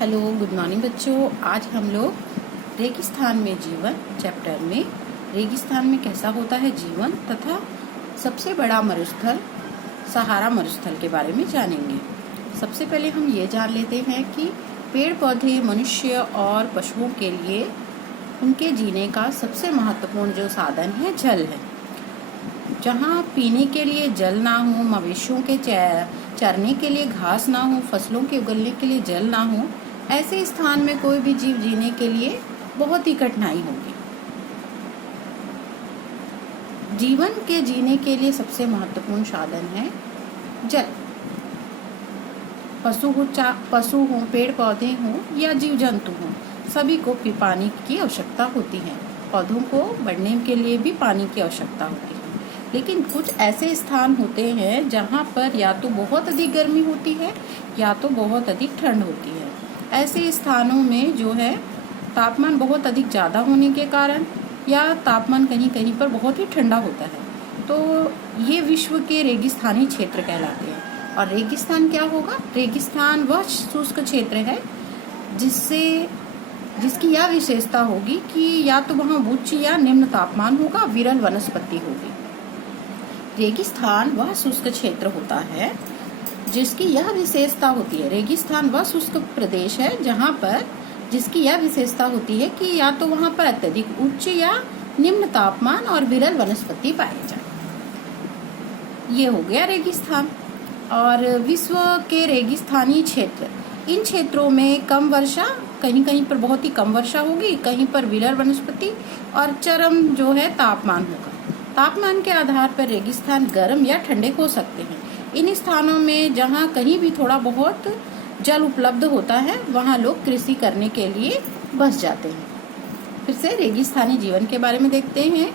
Hello, good morning बच्चों। आज हम लोग रेगिस्तान में जीवन चैप्टर में रेगिस्तान में कैसा होता है जीवन तथा सबसे बड़ा मरुस्थल सहारा मरुस्थल के बारे में जानेंगे। सबसे पहले हम ये जान लेते हैं कि पेड़ पौधे मनुष्य और पशुओं के लिए उनके जीने का सबसे महत्वपूर्ण जो साधन है जल है। जहाँ पीने के लिए जल ना हो, मवेशियों के चरने के लिए घास ना हो, फसलों के उगलने के लिए जल ना हो, ऐसे स्थान में कोई भी जीव जीने के लिए बहुत ही कठिनाई होगी। जीवन के जीने के लिए सबसे महत्वपूर्ण साधन है जल। पशु हो, पेड़ पौधे हों या जीव जंतु हों, सभी को पानी की आवश्यकता होती है। पौधों को बढ़ने के लिए भी पानी की आवश्यकता होती है। लेकिन कुछ ऐसे स्थान होते हैं जहाँ पर या तो बहुत अधिक गर्मी होती है या तो बहुत अधिक ठंड होती है। ऐसे स्थानों में जो है तापमान बहुत अधिक ज़्यादा होने के कारण या तापमान कहीं कहीं पर बहुत ही ठंडा होता है, तो ये विश्व के रेगिस्तानी क्षेत्र कहलाते हैं। और रेगिस्तान क्या होगा? रेगिस्तान वह शुष्क क्षेत्र है जिसकी यह विशेषता होगी कि या तो वहाँ उच्च या निम्न तापमान होगा, विरल वनस्पति होगी। रेगिस्तान वह शुष्क क्षेत्र होता है जिसकी यह विशेषता होती है। रेगिस्तान वह शुष्क प्रदेश है जहाँ पर जिसकी यह विशेषता होती है कि या तो वहाँ पर अत्यधिक उच्च या निम्न तापमान और विरल वनस्पति पाए जाए। ये हो गया रेगिस्तान। और विश्व के रेगिस्तानी क्षेत्र, इन क्षेत्रों में कम वर्षा, कहीं कहीं पर बहुत ही कम वर्षा होगी, कहीं पर विरल वनस्पति और चरम जो है तापमान होगा। तापमान के आधार पर रेगिस्तान गर्म या ठंडे हो सकते हैं। इन स्थानों में जहाँ कहीं भी थोड़ा बहुत जल उपलब्ध होता है वहाँ लोग कृषि करने के लिए बस जाते हैं। फिर से रेगिस्तानी जीवन के बारे में देखते हैं।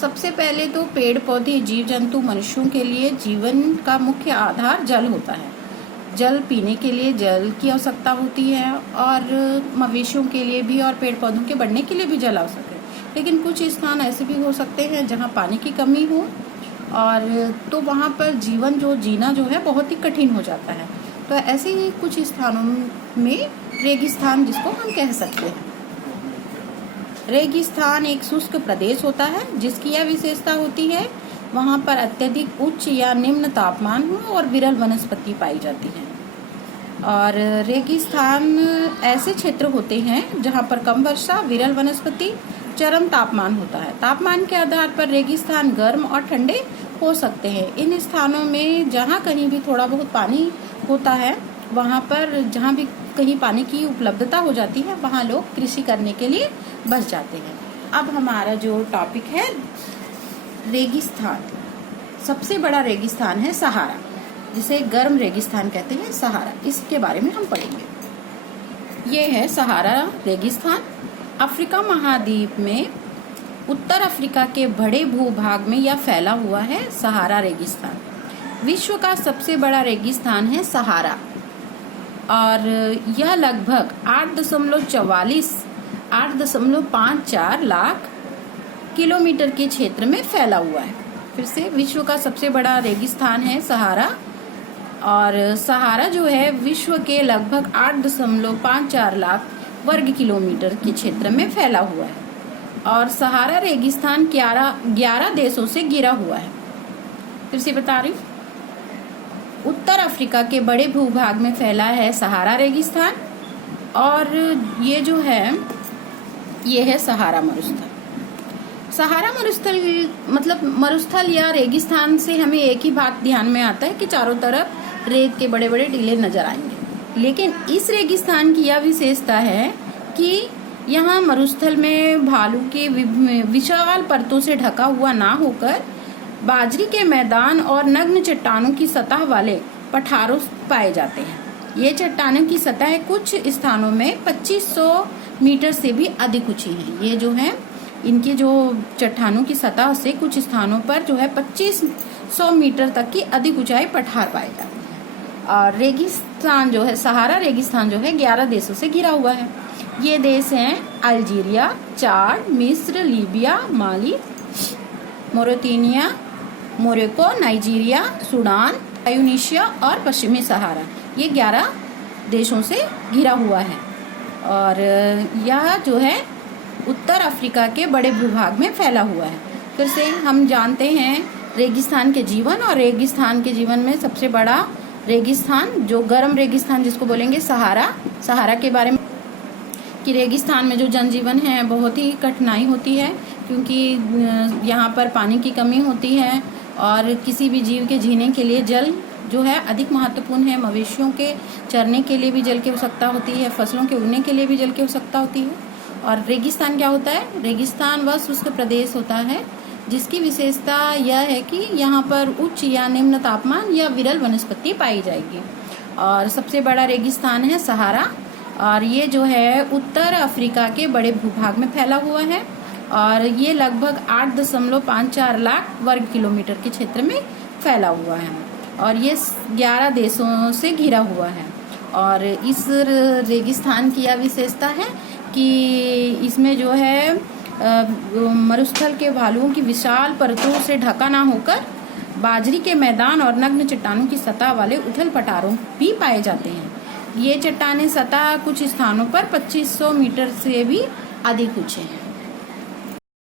सबसे पहले तो पेड़ पौधे, जीव जंतु, मनुष्यों के लिए जीवन का मुख्य आधार जल होता है। जल पीने के लिए जल की आवश्यकता होती है और मवेशियों के लिए भी और पेड़ पौधों के बढ़ने के लिए भी जल आवश्यक है। लेकिन कुछ स्थान ऐसे भी हो सकते हैं जहाँ पानी की कमी हो और तो वहाँ पर जीना जो है बहुत ही कठिन हो जाता है। तो ऐसे ही कुछ स्थानों में रेगिस्तान जिसको हम कह सकते हैं। रेगिस्तान एक शुष्क प्रदेश होता है जिसकी यह विशेषता होती है वहाँ पर अत्यधिक उच्च या निम्न तापमान हो और विरल वनस्पति पाई जाती है। और रेगिस्तान ऐसे क्षेत्र होते हैं जहाँ पर कम वर्षा, विरल वनस्पति, चरम तापमान होता है। तापमान के आधार पर रेगिस्तान गर्म और ठंडे हो सकते हैं। इन स्थानों में जहाँ कहीं भी थोड़ा बहुत पानी होता है, वहाँ पर जहाँ भी कहीं पानी की उपलब्धता हो जाती है वहाँ लोग कृषि करने के लिए बस जाते हैं। अब हमारा जो टॉपिक है रेगिस्तान, सबसे बड़ा रेगिस्तान है सहारा, जिसे गर्म रेगिस्तान कहते हैं सहारा। इसके बारे में हम पढ़ेंगे। ये है सहारा रेगिस्तान। अफ्रीका महाद्वीप में उत्तर अफ्रीका के बड़े भूभाग में यह फैला हुआ है सहारा रेगिस्तान। विश्व का सबसे बड़ा रेगिस्तान है सहारा और यह लगभग 8.54 लाख किलोमीटर के क्षेत्र में फैला हुआ है। फिर से विश्व का सबसे बड़ा रेगिस्तान है सहारा और सहारा जो है विश्व के लगभग 8.54 लाख वर्ग किलोमीटर के क्षेत्र में फैला हुआ है और सहारा रेगिस्तान 11 देशों से घिरा हुआ है। फिर से बता रही हूँ, उत्तर अफ्रीका के बड़े भूभाग में फैला है सहारा रेगिस्तान और ये जो है ये है सहारा मरुस्थल। सहारा मरुस्थल मतलब मरुस्थल या रेगिस्तान से हमें एक ही बात ध्यान में आता है कि चारों तरफ रेत के बड़े बड़े टीले नजर आएंगे। लेकिन इस रेगिस्तान की यह विशेषता है कि यहाँ मरुस्थल में भालू के विशाल परतों से ढका हुआ ना होकर बाजरी के मैदान और नग्न चट्टानों की सतह वाले पठारों पाए जाते हैं। ये चट्टानों की सतह कुछ स्थानों में 2500 मीटर से भी अधिक ऊंची है। ये जो है इनकी जो चट्टानों की सतह से कुछ स्थानों पर जो है 2500 मीटर तक की अधिक ऊंचाई पठार पाए जाते हैं। और रेगिस्तान जो है सहारा रेगिस्तान जो है 11 देशों से घिरा हुआ है। ये देश हैं अल्जीरिया, चाड, मिस्र, लीबिया, माली, मोरितानिया, मोरक्को, नाइजीरिया, सूडान, ट्यूनीशिया और पश्चिमी सहारा। ये 11 देशों से घिरा हुआ है। और यह जो है उत्तर अफ्रीका के बड़े भूभाग में फैला हुआ है। फिर से हम जानते हैं रेगिस्तान के जीवन, और रेगिस्तान के जीवन में सबसे बड़ा रेगिस्तान, जो गर्म रेगिस्तान जिसको बोलेंगे सहारा के बारे में, कि रेगिस्तान में जो जनजीवन है बहुत ही कठिनाई होती है, क्योंकि यहाँ पर पानी की कमी होती है और किसी भी जीव के जीने के लिए जल जो है अधिक महत्वपूर्ण है। मवेशियों के चरने के लिए भी जल की आवश्यकता होती है, फसलों के उगने के लिए भी जल की आवश्यकता होती है। और रेगिस्तान क्या होता है? रेगिस्तान वह शुष्क प्रदेश होता है जिसकी विशेषता यह है कि यहाँ पर उच्च या निम्न तापमान या विरल वनस्पति पाई जाएगी। और सबसे बड़ा रेगिस्तान है सहारा, और ये जो है उत्तर अफ्रीका के बड़े भूभाग में फैला हुआ है, और ये लगभग 8.54 लाख वर्ग किलोमीटर के क्षेत्र में फैला हुआ है, और ये 11 देशों से घिरा हुआ है। और इस रेगिस्तान की यह विशेषता है कि इसमें जो है मरुस्थल के भालुओं की विशाल परतों से ढका ना होकर बाजरी के मैदान और नग्न चट्टानों की सतह वाले उथल पटारों भी पाए जाते हैं। ये चट्टानें सतह कुछ स्थानों पर 2500 मीटर से भी अधिक ऊंचे हैं।